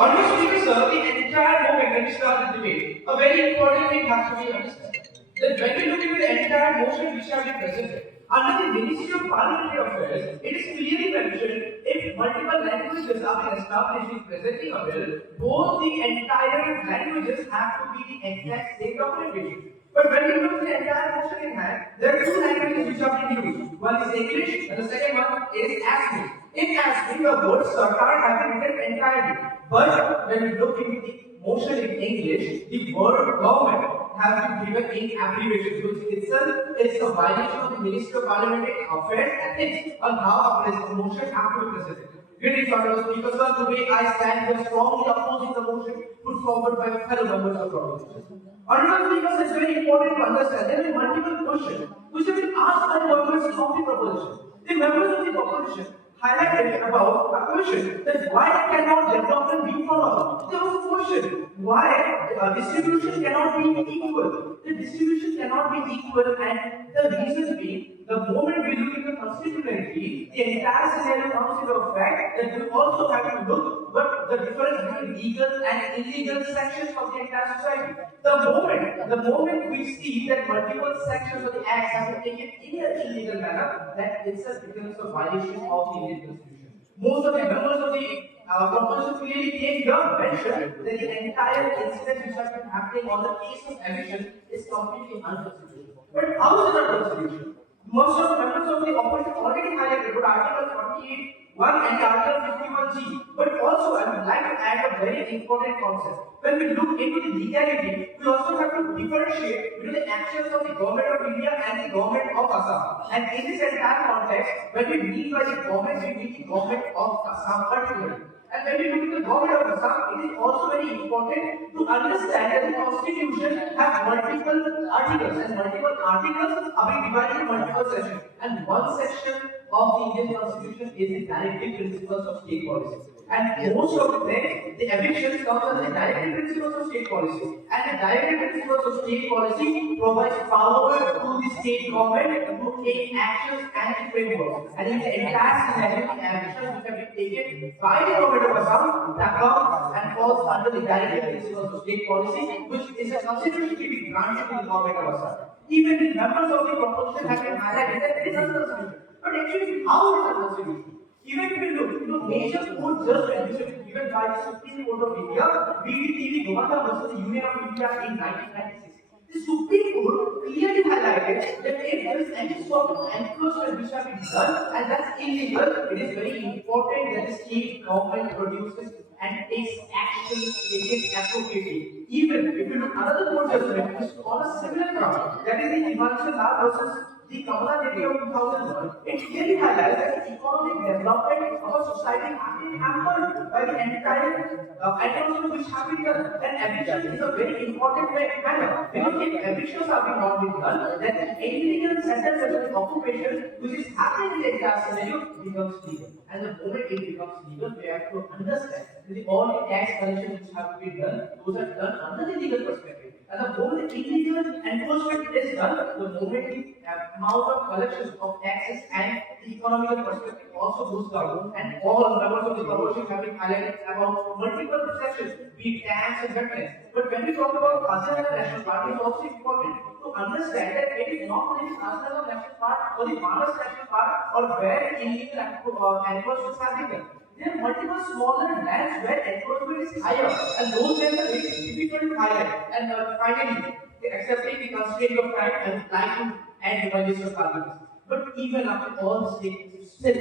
Honest speaking, sir, the entire movement when we start the debate, a very important thing has to be understood. That when we look into the entire motion which have been presented, under the Ministry of Parliamentary Affairs, it is clearly mentioned if multiple languages are being established in presenting a bill, both the entire languages have to be the exact same documentation. But when you look at the entire motion in hand, there are two languages which are being used. One is English and the second one is Assam. In Assam, the word Sarkar have been written entirely. But when you look into the motion in English, the word government has been given in abbreviation, which itself is a violation of the Ministry of Parliamentary Affairs ethics on how a motion has to be presented. Greetings, Honorable Speaker, sir. Today I stand here strongly opposing the motion put forward by fellow members of Parliament. Honorable Speaker, it's very important to understand there are multiple questions which have been asked by members of the proposition. The members of the proposition highlighted about a question that why cannot development be followed? There was a question why distribution cannot be equal. The distribution cannot be equal, and the reason being the moment we look into constitutionality, the entire scenario comes into effect that we also have to look what the difference between legal and illegal sections of the entire society. The moment we see that multiple sections of the acts have been taken in an illegal manner, that itself becomes a violation of the Indian Constitution. Most of the members of the proposition clearly came here mentioned that the entire incident which has been happening on the case of eviction is completely unconstitutional. But how is it unconstitutional? Most of the members of the opposition already highlighted about Article 48(1) and Article 51(g). But also, I would like to add a very important concept. When we look into the legality, we also have to differentiate between the actions of the government of India and the government of Assam. And in this entire context, when we mean by the government, we mean the government of Assam particularly. And when we look at the government of Assam, it is also very important to understand that the constitution has multiple articles, and multiple articles are being divided into multiple sections. And one section of the Indian Constitution is the directive principles of state policy. And most of the time, the evictions comes under the directive principles of state policy. And the directive principles of state policy provides power to the state government to take actions and frameworks. And in the entire scenario, the actions which have been taken by the government of Assam comes and falls under the directive principles of state policy, which is a constitution to be granted to the government of Assam. Even the members of the proposition have been highlighted that it is unconstitutional. But actually, how is it unconstitutional? Even if we look, major court judgment given by the Supreme Court of India, VVTV Governor versus the Union of India in 1996. The Supreme Court clearly highlighted that if there is any sort of enforcement which has been done and that's illegal, it is very important that the state government produces and takes action taken appropriately. Even if you look another court judgment which is on a similar ground, that is the Himachal versus the Kamala Devi of 2001, it clearly highlights that the economic development of a society has been hampered by the entire enforcement which have been done. And eviction is a very important manner. Because if evictions are being not been done, then the illegal sentence as an occupation which is happening in the entire scenario becomes legal. And the moment it becomes legal, we have to understand that all the tax collections which have been done, those are done under the legal perspective. And the moment the illegal enforcement is done, the moment the amount of collection of taxes and the economical perspective also goes down. And all members of the proposition have been highlighted about multiple sections, be it tax and wetlands. But when we talk about Assam National Park, it is also important to understand that it is not only the Assam National Park or the Manas National Park or where illegal enforcement has been done. There are multiple smaller lands where enforcement is higher, and those lands are very difficult to highlight. And finally, accepting the constraint of time and like to end the legislative arguments. But even after all the statements, still